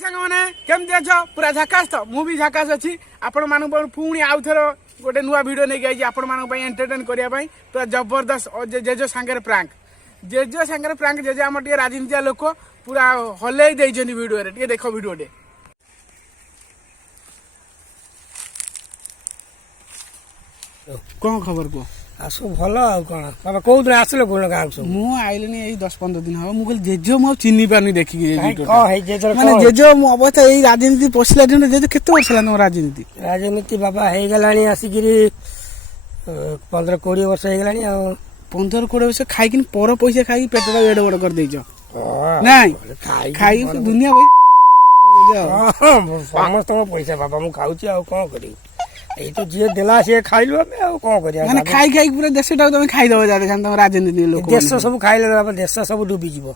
सांगने केमती अछ पूरा झकास तो मु भी झकास अच्छी आपण मानक पुणी आउ थर गोटे नुआ वीडियो नहीं गई आपण मानक एंटरटेन करिया पई पूरा जबरदस्त जेजो सांगे प्रांक जेजो सांगे प्रांक जेजे आम टे राजनीतिया लोक पूरा हल्ले देइछनी वीडियो रे टे देखो वीडियो टे कौन खबर को आसु भल आ कौन बाबा कौ दिन आसले कोन गाँव सब मु आइलनी एई 10-15 दिन हम मुगल जेजो मु चिन्नी पानी देखि जेजो माने जेजो मु अवस्था एई राजनीति पसला दिन जेजो केते वर्ष ला न राजनीति बाबा हे गलानी आसिकिरी 15-20 वर्ष हे गलानी आ 15-20 वर्ष खाई किन पर पैसा खाई पेटरा एड बड कर देइछ नहीं खाई दुनिया समस्त पैसा बाबा मु खाउची आ कोन करी এই তো যে দেলা সে খাইলো আমি আর কোন করিয়া মানে খাই খাই পুরো দেশটা তুমি খাই দেব যাতে খান তোম রাজনীতি লোক দেশ সব খাইলে বাবা দেশ সব ডুবি যাব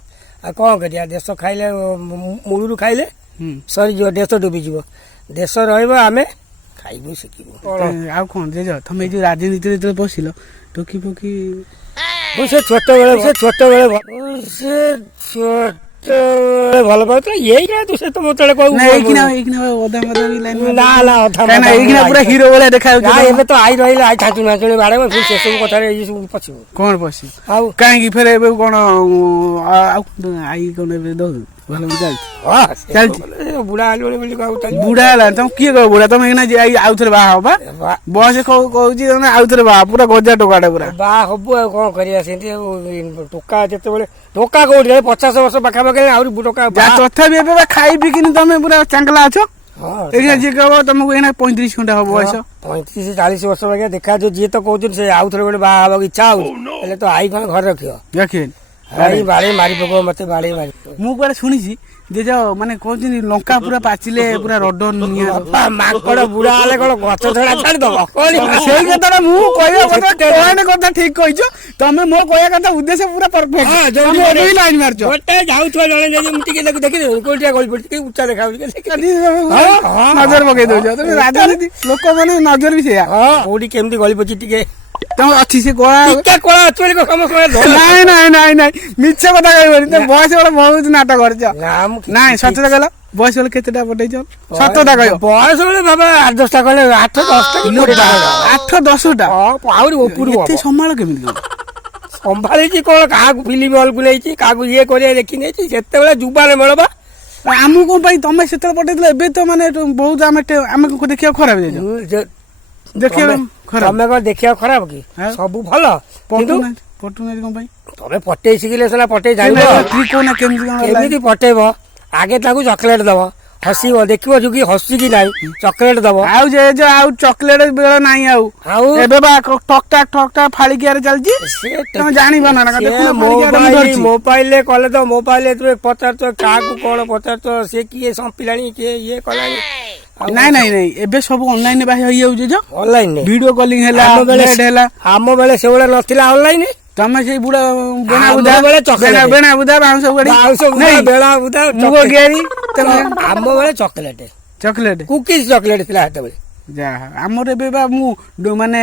আর কোন করিয়া দেশ খাইলে মুলুরু খাইলে সরি जो দেশ ডুবি যাব দেশ রহিব আমি খাইবো শিখিবো আর কোন যে যাও তুমি যে রাজনীতিতে তো বসিল টকি ফকি সে ছোট বেলে ভাল পাওয়া এইটা তো সে তো মতলে কই না এইকিনা ওদা মদা বি লাইন না না না এইকিনা পুরা হিরো বলে দেখা না এবে তো আই রহিলা আই ঠাটু না চলে বাড়ে ফির সে সব কথা এই সব পছিব কোন পছি আউ কাই ফেরে এবে কোন আই কোন এবে দো ভালো বুঝাই চল বুড়া আলুনি বলি কাউ বুড়া আলা তুমি কি কও বুড়া তুমি এনা যে আই আউথরে বাহ হবা বয়স কউজি তুমি আউথরে বাহ পুরা গজা টকাটা পুরা বাহ হবু কোন করিয়া সেটি টকা যেতে বলে টকা কোটি 50 वर्ष পাখা পাখা আউরি টকা যা তথাপি এবে খাই বিকিনি তুমি পুরা চাঙ্গলা আছো এখানে যে কব তোমাকে এনা 35 ঘন্টা হবো বয়স 35-40 वर्ष বাগে দেখা যে যে তো কউছন সে আউথরে বলে বাহ হবা ইচ্ছা হউ তাহলে তো আই কোন ঘর রাখিও দেখেন আই বাড়ি মারি পকো মতে বাড়ি মারি মু কোরে শুনিছি যে যাও মানে কোন লঙ্কা পুরা পাচিলে পুরা রড নিয়া মাকড় বুড়া আলে কোন গছ ধরা ছাড়ি দব সেই কথাটা মু কইয়া কথা কোন কথা ঠিক কইছো তুমি মো কইয়া কথা উদ্দেশ্য পুরা পারফেক্ট তুমি ওই লাইন মারছো ওটা যাও তো জনে যে মুটিকে দেখি কোলটিয়া গল পড়ি কি উচ্চা দেখাও নজর পকাই দউছো তুমি রাজনীতি লোক মানে নজর বি সেয়া ওডি কেমতি গলি পড়ি টিকে তুমি অছি সে কোয়া টিকা কোয়া চলি কো সমস্যা নাই মিছা কথা কইবনি তুমি বয়স বড় বহুত নাটক করছ নাই সত্যটা কইলো বয়স বলে কেতেটা পটাইছ সত্যটা কইও বয়স বলে বাবা 8-10টা কইলে 8-10টা 8-10টা আউরি ওপুরু এতে সম্মাল কেমিতি সম্ভালিছি কোন কাহাକୁ ফিল্ম হল বুলাইছি কাহাକୁ ইয়ে করে দেখি নেছি সেতেবেলে যুবানে মেলবা আমু কোন পাই তুমি সেতে পটাইছিল এবে তো মানে বহুত আমি দেখিয়া খরাপ যাইছো দেখিয়া খরাপ তুমি কোন দেখিয়া খরাপ কি সবু ভালো কিন্তু পটুনারি কোন পাই তুমি পটেই শিখিলে সেলা পটেই জানিব তুই কোন কেমিতি পটেইব আগে তাকু চকলেট দব হসিব দেখিব যুগি হসি কি নাই চকলেট দব আউ যে আউ চকলেট বেলা নাই আউ এবে বা ঠকটা ফাড়ি কি আরে চলছি তুমি জানিবা না দেখুন মোবাইলে কলে তো মোবাইলে তুমি পচার তো কাকু কোন পচার তো সে কি সম্পিলানি কে ইয়ে কলানি নাই এবে সব অনলাইন বাহি হই যাউছে যে অনলাইন ভিডিও কলিং হেলা নেট হেলা আম বেলে সেগুলা নথিলা অনলাইন তুমি সেই বুড়া বেনা বুদা বাউন্স গাড়ি বেলা বুদা মুগো গেরি আম বেলে চকলেট কুকিজ চকলেট ଥିଲା হেতবেলে যা আমার এবে বা মু মানে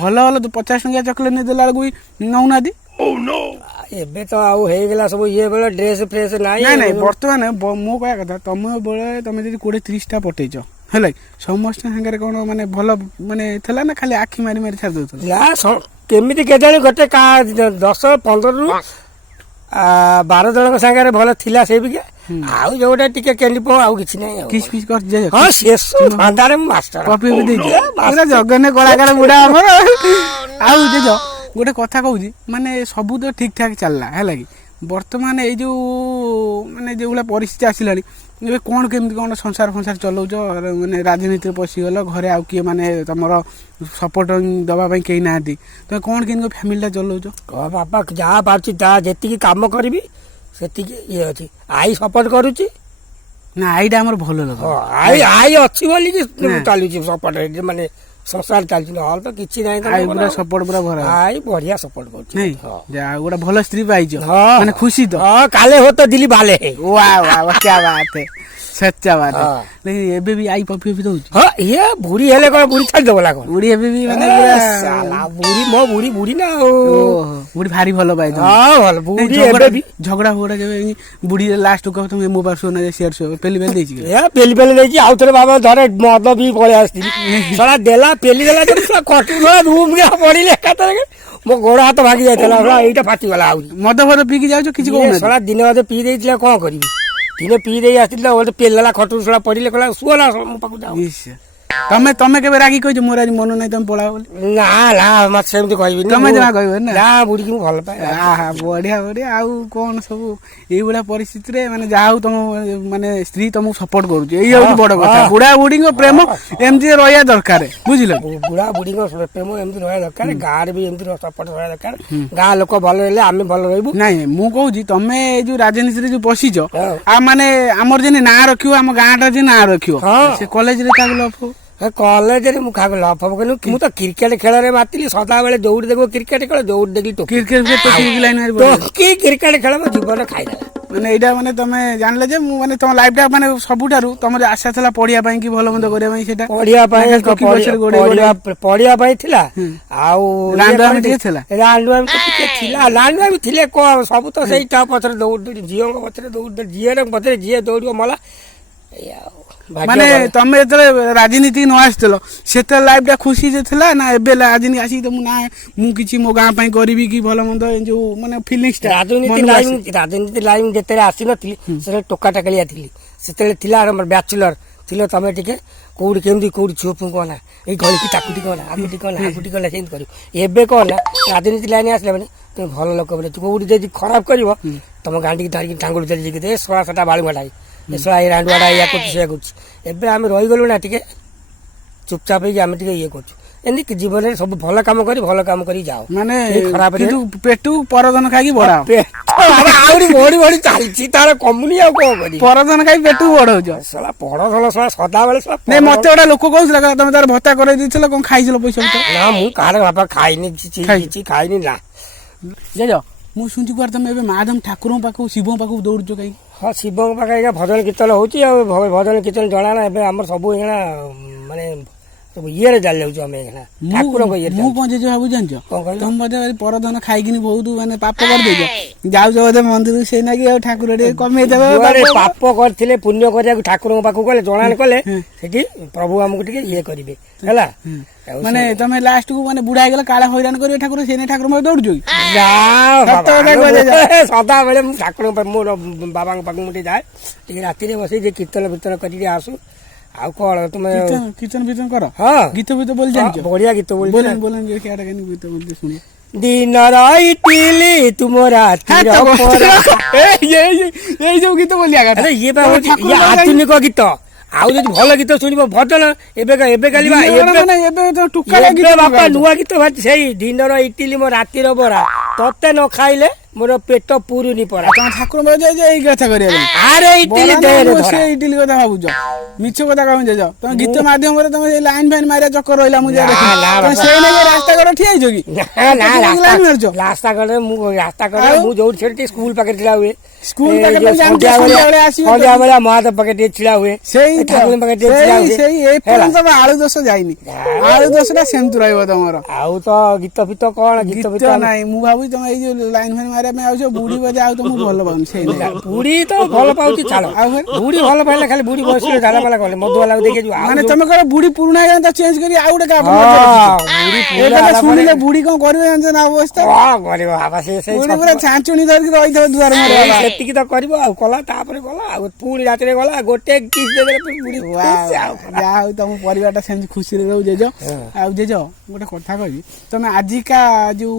ভাল 50 টঙ্কিয়া চকলেট নে দেলা লাগি নউনা দি ଏବେ ତ ଆଉ ହେଇଗଲା ସବୁ ଇଏ ବେଳ ଡ୍ରେସ ଫ୍ରେସ ନାଇଁ ବର୍ତ୍ତମାନ ମୋ କହିବା କଥା ତମ ବେଳେ ତମେ ଯଦି 20-30ଟା ପଠେଇଛ ହେଲା ସମସ୍ତ ସାଙ୍ଗରେ କଣ ମାନେ ଭଲ ମାନେ ଥିଲା ନା ଖାଲି ଆଖି ମାରି ମାରି ଛାଡି ଦଉଥିଲା କେମିତି କେଜାଣି ଗୋଟେ 10-15ରୁ 12 ଜଣଙ୍କ ସାଙ୍ଗରେ ଭଲ ଥିଲା ସେ ବିକା ଆଉ ଯୋଉଟା ଟିକେ କେଣ୍ଡି ଆଉ କିଛି ନାହିଁ କିସ୍ ପିସ୍ କରି ଯାଏ ହଁ ଶେଷ ଫାଣ୍ଡାରେ ମୁଁ ମାଷ୍ଟର କପି ବି ଦେଇଛି ପୁରା ଜଗନ୍ନେ କଳାକାର ବୁଢା ଆମର ଆଉ ଦେଇଛ ଗୋଟେ କଥା କହୁଛି ମାନେ ସବୁ ତ ଠିକ ଠାକ ଚାଲିଲା ହେଲା କି ବର୍ତ୍ତମାନ ଏଇ ଯୋଉ ମାନେ ଯୋଉଭଳିଆ ପରିସ୍ଥିତି ଆସିଲାଣି ଏବେ କଣ କେମିତି କଣ ସଂସାର ଚଲଉଛ ମାନେ ରାଜନୀତିରେ ପଶିଗଲ ଘରେ ଆଉ କିଏ ମାନେ ତମର ସପୋର୍ଟ ଦବା ପାଇଁ କେହି ନାହାନ୍ତି ତମେ କଣ କେମିତି ଫ୍ୟାମିଲିଟା ଚଲଉଛ ବାପା ଯାହା ପାରୁଛି ତା ଯେତିକି କାମ କରିବି ସେତିକି ଇଏ ଅଛି ଆଇ ସପୋର୍ଟ କରୁଛି ନା ଆଇଟା ଆମର ଭଲ ଲୋକ ଆଇ ଅଛି ବୋଲିକି ଚାଲୁଛି ସପୋର୍ଟ ମାନେ ସଂସାର ଚାଲିଛି ନହେଲେ ତ କିଛି ନାହିଁ ପୁରା ସପୋର୍ଟ ପୁରା ଭରା ଆଇ ବଢିଆ ସପୋର୍ଟ କରୁଛି ନାଇଁ ଯାହା ଗୋଟେ ଭଲ ସ୍ତ୍ରୀ ପାଇଛ ମାନେ ଖୁସି ତ କାଲେ ହୋ ତ ଦିଲି ବାଲେ वाह वाह क्या बात है सच्चा बात है लेकिन एबे भी आई पपी भी दउची हां ये बुढ़ी हेले कोन बुढ़ी छाड़ देबला कोन बुढ़ी एबे भी माने साला बुढ़ी मो बुढ़ी बुढ़ी ना ओ बुढ़ी भारी भलो पाइ हां भलो बुढ़ी एबे भी झगड़ा होड़ा के बुढ़ी लास्ट को तुम मो पास ना शेयर सो पेली बेल देची ए पेली पेली लेची आउथरे बाबा धरे मद भी पळे आस्ती साला देला पेली देला तो साला कटु रूम के पड़ी ले कातरे मो गोड़ हाथ भागी जाइतला एटा फाटी वाला आउ मद भर पी के जाउ किछि को साला दिन मते पी देइतला कोन करिवि दिने पी देइ आस्तिला ओटे पेलला खटु साला पड़िले कला सुला मो पाकु जाउ तमे तमे केबे रागी कहिछ मोर आज मन नै तमे पळा बोली ना ला मत सेमति कहबि तमे जमा कहबो ना ना बुढ़ी की भल पाए आहा बढ़िया बढ़िया आउ कोन सब एई बडा परिस्थिति रे माने जाऊ तम माने स्त्री तमु सपोर्ट करू एई हउ बड कथा बुढ़ा बुढ़ी को प्रेम एमती रहया दरकार बुझिलो बुढ़ा बुढ़ी को प्रेम एमती रहया दरकार गार भी एमती सपोर्ट रहया दरकार गा लोक भल रहले आमे भल रहबु नाही मु कहूजी तमे जो राजनीति रे जो बसिजो आ माने हमर जेने ना रखियो हम गाँटा जे ना रखियो से कॉलेज रे कागल लफ कॉलेज रे मुखा लफ मु तो क्रिकेट खेल रे मातिली सदा बेले दौड़ देखो क्रिकेट खेल दौड़ देखली तो क्रिकेट तो लाइन मारी तो की क्रिकेट खेल मो जीवन खाइला माने एडा माने तमे जानले जे मु माने तम लाइफ टा माने सबुठारु तमरे आशा थला पढिया पई की भलो मंद करिया पई सेटा पढिया पई थिला आउ लांडवा में थिला लांडवा में थिला लांडवा में थिले को सब तो सेई टा पथरे दौड़ जियो को पथरे दौड़ जिए रे पथरे जिए दौड़ियो मला माने तमे एतरे राजनीति न आस्तलो सेते लाइफ टा खुशी जे थिला ना एबे राजनीति आसी त मु ना मु किछि मो गां पई करबी की भलो मंद जो माने फीलिंग्स टा राजनीति लाइन जेते आसी नथि से टोका टाकलिया थिली सेते थिला हमर बैचलर थिलो तमे टिके कोड केमदी कोड छुपु कोना ए गली की टाकुटी कोना आकुटी कोना आकुटी कोना सेंत करियो एबे कोना राजनीति लाइन आसले माने तुम भलो लोक बले तू कोड जे खराब करिवो तम गांडी की धारी टांगुल चली जे दे 16 बाळू गडाई एसला ए रांडवाडा या कुछ से कुछ एबे हम रही गलु ना टिके चुपचाप ही हम टिके ये कुछ एंदी जीवन रे सब भलो काम करी जाओ माने खराब रे पेटू परधन खाई की बडा आउरी बड़ी बड़ी चालची तार कमुनी आ को करी परधन खाई पेटू बडो जो साला पढो साला सदा बेले साला नै मते ओडा लोक कहउसला तमे तार भत्ता करे दिछलो कोन खाइछलो पैसा ना मु कार बापा खाइनी चीज खाइनी ना जे जो मु सुनची कर तमे एबे माधम ठाकुर पाखु शिव पाखु दौड़जो काई हाँ शिव पाखे भजन कीर्तन होची भजन कीर्तन जणा ना एबे हमर सब एना माने सब ये रे जाल जाउ हम एना ठाकुर को ये मु कोन जे बाबू जानजो तुम बदे परधन खाइकिनी बहुत माने पाप कर देजो जाउ जो बदे मंदिर से ना कि ठाकुर रे कमे देबे अरे पाप करथिले पुण्य करिया ठाकुर पाखु गले जणा कले सेठी प्रभु हमकु टिके ये करिवे हला माने तमे लास्ट को माने बुढ़ा गेला काला हैरान करिवे ठाकुर सेने ठाकुर म दौड़जो सदा बेले ठाकुर मोर बाबा पाखु मुटे जाए टिके राती रे बसी जे कीर्तन करी आसु आ कोन तुम कीर्तन कर हां गीत बोल जानजो बढ़िया गीत बोलन जे केटा केनी गीत बोलते सुनी दिन राइटिली तुमरा तीर पर ये जो गीत बोलिया अरे ये आधुनिक गीत आउ जे भल गीत सुनिबो भजन एबे काली एबे टुका गीत बापा नुआ गीत सेई दिन राइटिली मो राती रो बरा तते न खाइले मोर पेट पुरुनी परा ठाकुर बाबू जे एई कथा करिया अरे इडली दे रे से इडली कथा भाबुजो मिछ कथा कहूं जे तुम गीत माध्यम रे तुम लाइन फाइन मारिया चक्कर रहला मु जा देखि से नै रास्ता कर ठिया जो की ना रास्ता कर मु जोर छेटी स्कूल पकड़ छिला हुए स्कूल पकड़ संध्या बेले आसी संध्या बेले माता पकड़ छिला हुए सेई ठाकुर पकड़ छिला हुए सेई ए पण सब आळु दोष जाईनी आळु दोषटा सेंतु रहबो तमरो आउ तो गीत फित कोन गीत फित नाही मु भाबु तुम ए जो लाइन फाइन मारिया में आउछो बुढ़ी बजे आउ तो मु भलो पाउन सेई नै बुढ़ी तो भलो पाउची छालो बुढ़ी भलो पाइले खाली बुढ़ी बसिले झाला माला गले मधु वाला देखे जो माने तमे कर बुढ़ी पुराना जान त चेंज करी आउडे का बुढ़ी पूरा सुनिले बुढ़ी कोन करबे जान ना अवस्था हां गरे बाबा से बुढ़ी पूरा छांचुनी धर के रही थो दुआर में सेति की तो करबो आ कला तापर गला आ पूरी रात रे गला गोटे किस दे दे बुढ़ी या तुम परिवारटा सेम खुशी रे रहू जेजो आ जेजो गोटे कथा कहबी तमे आजिका जो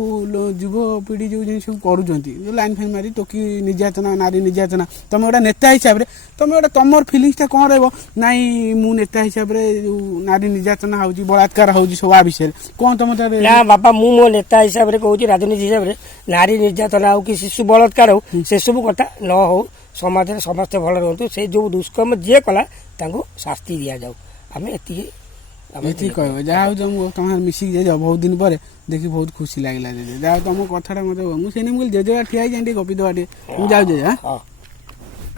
युव पीढ़ी जो जिन सब करूजंती जो लाइन फाइन मारी टोकी निर्यातना नारी निर्यातना तुम गोटे नेता हिसाब रे तुम गोटे तुमर फिलिंग्स टा कौन रहबो नाई मु नेता हिसाब रे जो नारी निर्यातना होउची बलात्कार होउची सब आ विषय कौन तुम ना बाबा मु मो नेता हिसाब रे कहूची राजनीति हिसाब रे नारी निर्यातना हो कि शिशु बलात्कार हो से सब कथा न हो समाज रे समस्त भल रहतु से जो दुष्कर्म जे कला तांको शास्ति दिया जाऊ हमें एती एती कहबो जा हो तुम मिसी जे जा बहुत दिन पर देखि बहुत खुशी लागला जे जा तुम कथाटा मते मु सेने मुल जे जे ठिया जांटी गपी दवाटी मु जाउ जे हां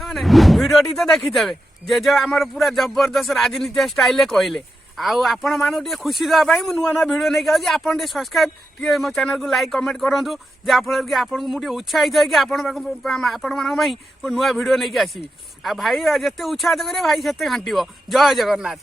माने वीडियोटी तो देखि तबे जेज आमर पूरा जबरदस्त राजनीति स्टाइल कहले आउ आपण मानू टे खुशी देवा मैं नुआ नुआ भिडियो नहीं आऊँ आपन टे सब्सक्राइब टे मो चैनल को लाइक कमेंट करूँ जहाँफल कि आपको मुझे उत्साहित है कि आपण नुआ भिडियो नहीं आसवि आ भाई जिते उत्साहित करे भाई से घांटो जय जगन्नाथ।